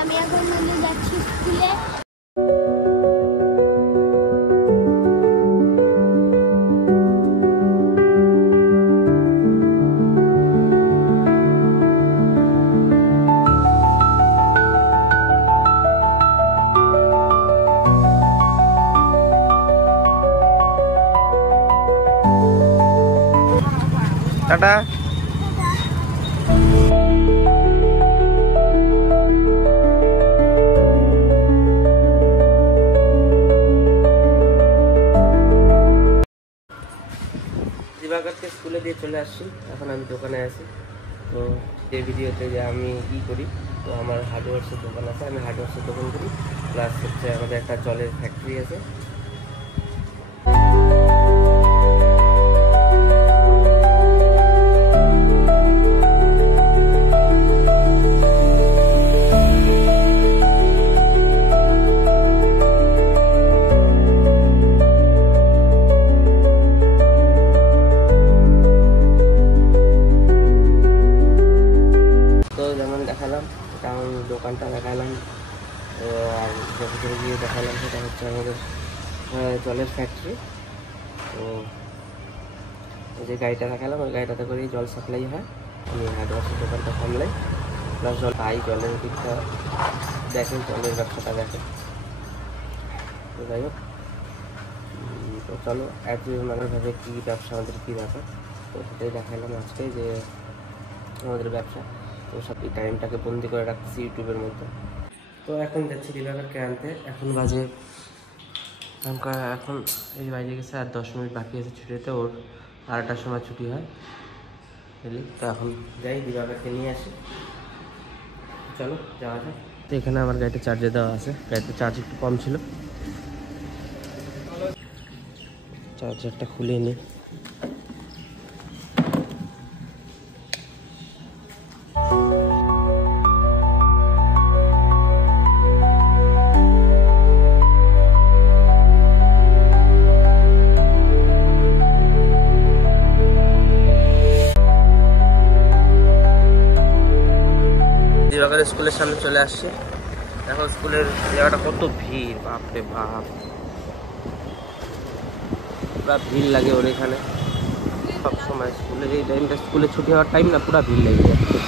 আমি এখন যাচ্ছি স্কুলে। টাটা। দিবাকরকে স্কুলে দিয়ে চলে আসছি, এখন আমি দোকানে আছি। তো এই ভিডিওতে যে আমি কী করি, তো আমার হার্ডওয়্যার্সের দোকান আছে, আমি হার্ডওয়্যার্সের দোকান করি, প্লাস হচ্ছে আমাদের একটা জলের ফ্যাক্টরি আছে। দোকানটা দেখালাম, আর ভিতরে গিয়ে দেখালাম সেটা হচ্ছে আমাদের জলের ফ্যাক্টরি। তো যে গাড়িটা দেখালাম ওই গাড়িটাতে করেই জল সাপ্লাই হয়। আমি হার্ডওয়্যার্সের দোকানটা সামলাই, প্লাস জল পাই, জলের দিকটা দেখেন, জলের ব্যবসাটা দেখেন। তো যাই হোক, তো চলো এত নানানভাবে কী ব্যবসা, আমাদের কী ব্যাপার, তো সেটাই দেখালাম আজকে যে আমাদের ব্যবসা। তো সব এই টাইমটাকে বন্দি করে রাখছি ইউটিউবের মধ্যে। তো এখন যাচ্ছি দিবাকরকে আনতে। এখন বাজে এখন এই বাইরে গেছে, আর 10 মিনিট বাকি আছে ছুটিতে। ওর 12টার সময় ছুটি হয় বুঝলি। তো এখন যাই দিবাকরকে নিয়ে আসি, চলো যাওয়া যায়। তো এখানে আমার গাড়িতে চার্জে দেওয়া আছে, গাড়িতে চার্জ একটু কম ছিল, চার্জারটা খুলে নিই। দিবাকর স্কুলের সামনে চলে আসছে। দেখো স্কুলের জায়গাটা কত ভিড়, বাপরে বাপ, পুরা ভিড় লাগে ওর এখানে সব সময়। স্কুলের এই টাইমটা, স্কুলে ছুটি হওয়ার টাইম না, পুরা ভিড় লেগে যাচ্ছে।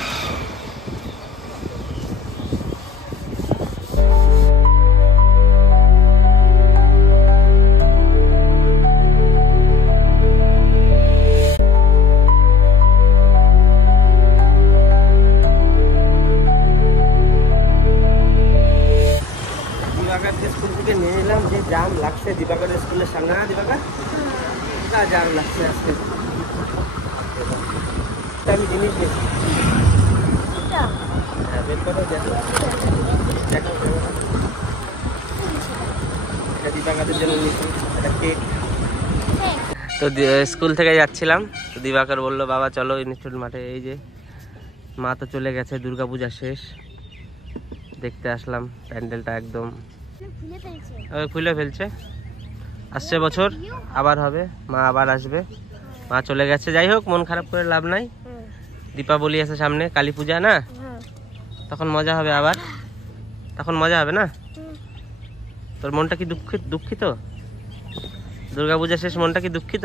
স্কুল থেকে নিয়ে নিলাম, যে জাম লাগছে দিবাকরের স্কুলের সামনে। না দিবাকর, জাম লাগছে আজকে। আমি জিনিস নিয়েছি, দিবাকরের জন্য নিয়েছি একটা কেক। তো স্কুল থেকে যাচ্ছিলাম, তো দিবাকর বললো বাবা চলো ইনস্টিটিউট মাঠে। এই যে মা তো চলে গেছে, দুর্গাপূজা শেষ, দেখতে আসলাম প্যান্ডেলটা একদম খুলে ফেলছে। আসছে বছর আবার হবে, মা আবার আসবে, মা চলে গেছে। যাই হোক, মন খারাপ করে লাভ নাই, দীপাবলি আছে সামনে, কালী পূজা না, তখন মজা হবে আবার, তখন মজা হবে না? তোর মনটা কি দুঃখিত? দুর্গাপূজা শেষ, মনটা কি দুঃখিত?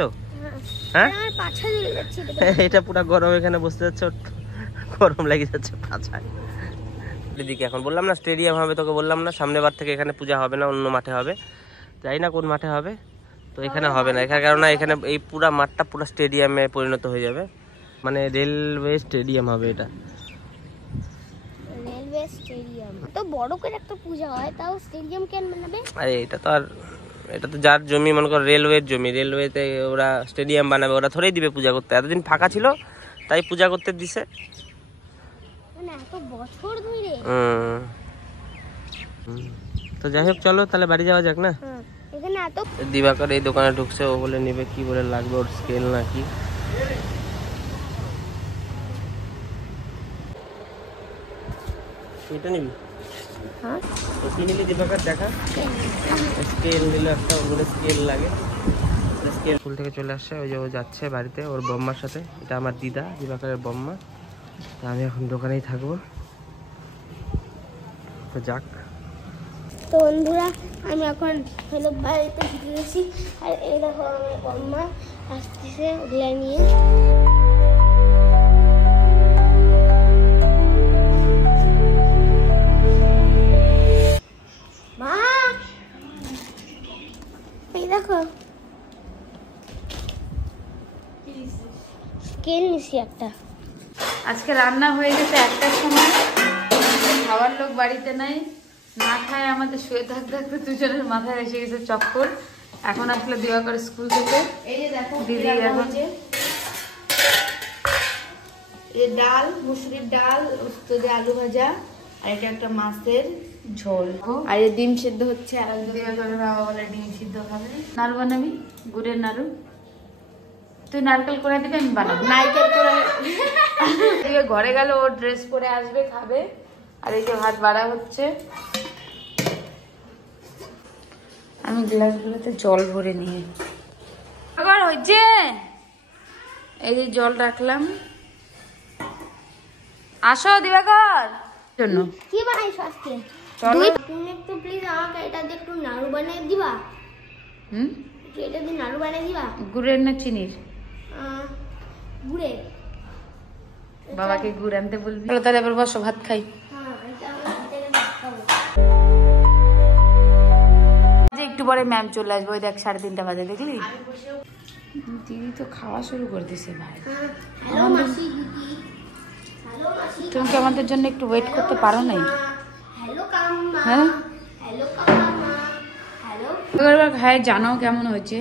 হ্যাঁ, এটা পুরো গরম, এখানে বসতে যাচ্ছে, গরম লেগে যাচ্ছে পাছায়। দিকে এখন বললাম না স্টেডিয়াম হবে, তোকে বললাম না সামনে বার থেকে এখানে পূজা হবে না, অন্য মাঠে হবে। জানি না কোন মাঠে হবে, তো এখানে হবে না। এখানে কারণ এখানে এই পুরা মাঠটা পুরো স্টেডিয়ামে পরিণত হয়ে যাবে, মানে রেলওয়ে স্টেডিয়াম হবে এটা। রেলওয়ে স্টেডিয়াম তো বড় করে একটা পূজা হয়, তাও স্টেডিয়াম কেন বানাবে? আরে এটা তো আর, এটা তো যার জমি, মনে কর রেলওয়ের জমি, রেলওয়েতে ওরা স্টেডিয়াম বানাবে, ওরা থোড়েই দিবে পূজা করতে। এতদিন ফাঁকা ছিল তাই পূজা করতে দিছে, মানে এত বছর ধরে। তো যাই হোক চলো তাহলে বাড়ি যাওয়া যাক না। এখানে এত দিবাকর এই দোকানে ঢুকছে, ও বলে নেবে কি বলে লাগবে, ওর স্কেল নাকি। এটা নিবি? হ্যাঁ, কি নিলি দিবাকর দেখা? স্কেল নিলে একটা, ওগুলো স্কেল লাগে। স্কুল থেকে চলে আসছে, ওই যে ও যাচ্ছে বাড়িতে ওর বম্মার সাথে। এটা আমার দিদা, দিবাকরের বম্মা। তা আমি এখন দোকানেই থাকবো। তো তো যাক। তো বন্ধুরা আমি এখন হলো বাড়িতে ঢুকে গেছি, আর এই দেখো আমার বম্মা আসতেছে ওগুলা নিয়ে। মা এই দেখো স্কেল নিছি একটা। আজকে রান্না হয়ে গেছে 1টার সময়, খাওয়ার লোক বাড়িতে নাই, না খায় আমাদের শুয়ে থাকতে থাকতে দুজনের মাথায় এসে গেছে চক্কর। এখন আসলে দিবাকর স্কুল থেকে, এই যে দেখো দিদি এখন এই ডাল, মুসুরির ডাল, উস্তো দিয়ে আলু ভাজা, আর এটা একটা মাছের ঝোল, আর এই ডিম সিদ্ধ হচ্ছে। আর দিবাকরের বাবা বলে ডিম সিদ্ধ খাবে। নাড়ু বানাবি, গুড়ের নাড়ু। তুই নারকেল করে দিবি, আমি বানাবো নারকেল করে। ঘরে গেল, ও ড্রেস পরে আসবে, খাবে। আর এই যে ভাত বাড়া হচ্ছে, আমি গ্লাসগুলোতে জল ভরে নিয়ে আবার হচ্ছে। এই যে জল রাখলাম, আসো দিবাকর জন্য। কি বানাইছো আজকে? চলো তুমি একটু প্লিজ আমাকে এটা দিয়ে একটু নাড়ু বানিয়ে দিবা। এটা দিয়ে নাড়ু বানিয়ে দিবা। গুড়ের না চিনির? গুড়ে। বাবাকে গুড় আনতে বলবি। চলো তাহলে এবার বসো, ভাত খাই। একটু পরে ম্যাম চলে আসবে, ওই দেখ 3:30 বাজে, দেখলি? দিদি তো খাওয়া শুরু করে দিছে ভাই। তুমি কি আমাদের জন্য একটু ওয়েট করতে পারো নাই? হ্যাঁ হ্যাঁ, জানো কেমন হয়েছে?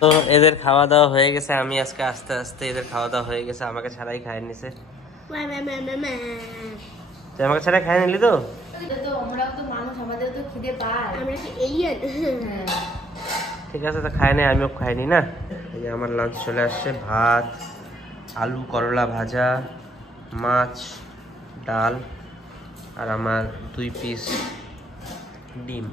তো এদের খাওয়া দাওয়া হয়ে গেছে, আমি আজকে আস্তে আস্তে এদের খাওয়া দাওয়া হয়ে গেছে, আমাকে ছাড়াই খাই নিছে। তুই আমাকে ছাড়াই খাই নিলি তো? ঠিক আছে, তো খাই নাই, আমিও খাইনি না। এই যে আমার লাঞ্চ চলে আসছে, ভাত, আলু করলা ভাজা, মাছ, ডাল, আর আমার 2 পিস ডিম।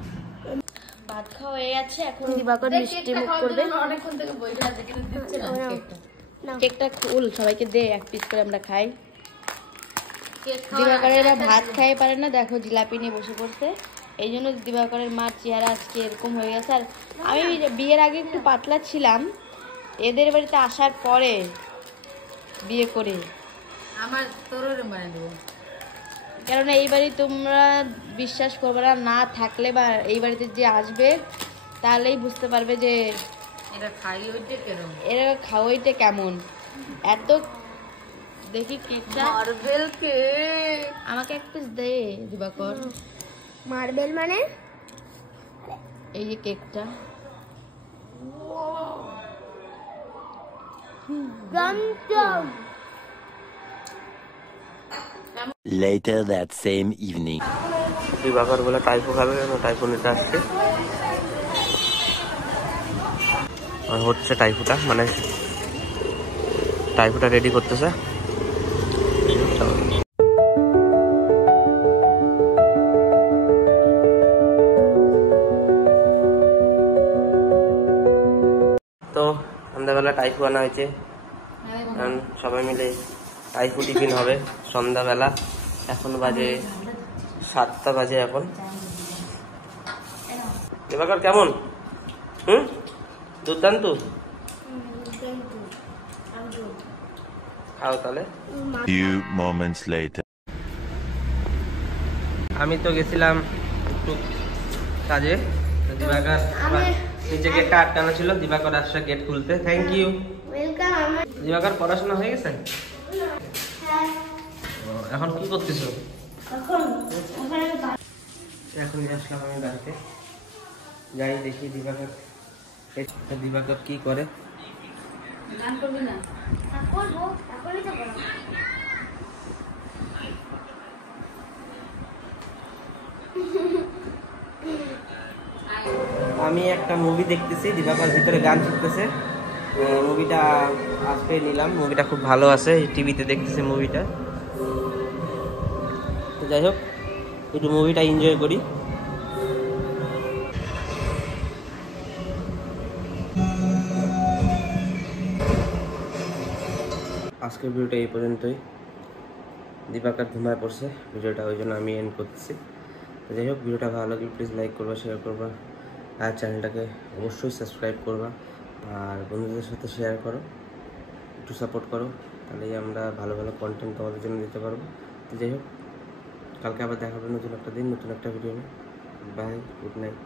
ভাত খাওয়া হয়ে যাচ্ছে, এখন দিবাকর মিষ্টি মুখ করবে। অনেকক্ষণ থেকে বইটা আছে কিন্তু দিচ্ছে না কেকটা। কেকটা খুল, সবাইকে দে, 1 পিস করে আমরা খাই। দিবাকরের ভাত খাই পারে না, দেখো জিলাপি নিয়ে বসে পড়ছে। এই জন্য দিবাকরের মার চেহারা আজকে এরকম হয়ে গেছে। আর আমি বিয়ের আগে একটু পাতলা ছিলাম, এদের বাড়িতে আসার পরে বিয়ে করে আমার তোরও মানে দেবো। কারণ এই বাড়ি তোমরা বিশ্বাস করবে না, না থাকলে বা এই বাড়িতে যে আসবে তাহলেই বুঝতে পারবে যে এরা খাওয়াইতে কেমন। এত দেখি কেকটা, মার্বেল কেক, আমাকে 1 পিস দে দিবাকর। মার্বেল মানে? এই যে কেকটা, Later that same evening. দিবাকর বলে টাইফো খাবে, কেন টাইফো নিতে আসছে। আর হচ্ছে টাইফোটা, মানে টাইফোটা রেডি করতেছে। তো সন্ধ্যাবেলা টাইফো আনা হয়েছে, কারণ সবাই মিলে টাইফো টিফিন হবে সন্ধ্যাবেলা। এখন বাজে 7টা বাজে এখন। দিবাকর কেমন? দুর্দান্ত। খাও তাহলে। Few moments later. আমি তো গেছিলাম একটু কাজে, দিবাকর নিচে গেটটা আটকানো ছিল, দিবাকর আসছে গেট খুলতে। Thank you. দিবাকর পড়াশোনা হয়ে গেছে? এখন কি করতেছো? এখন আসলাম আমি বাড়িতে, যাই দেখি দিবাকর কি করে। আমি একটা মুভি দেখতেছি, দিবাকর ভিতরে গান শিখতেছে। মুভিটা আজকে নিলাম, মুভিটা খুব ভালো আছে, টিভিতে দেখতেছি মুভিটা। যাই হোক একটু মুভিটা এনজয় করি। আজকের ভিডিওটা এই পর্যন্তই। দিবাকর ঘুমায় পড়ছে ভিডিওটা, ওই জন্য আমি এন্ড করতেছি। তো যাই হোক ভিডিওটা ভালো লাগলে প্লিজ লাইক করবা, শেয়ার করবা, আর চ্যানেলটাকে অবশ্যই সাবস্ক্রাইব করবা, আর বন্ধুদের সাথে শেয়ার করো, একটু সাপোর্ট করো, তাহলেই আমরা ভালো ভালো কন্টেন্ট তোমাদের জন্য দিতে পারবো। তো যাই হোক কালকে আবার দেখা হবে নতুন একটা দিন, নতুন একটা ভিডিও নিয়ে। Bye, good night.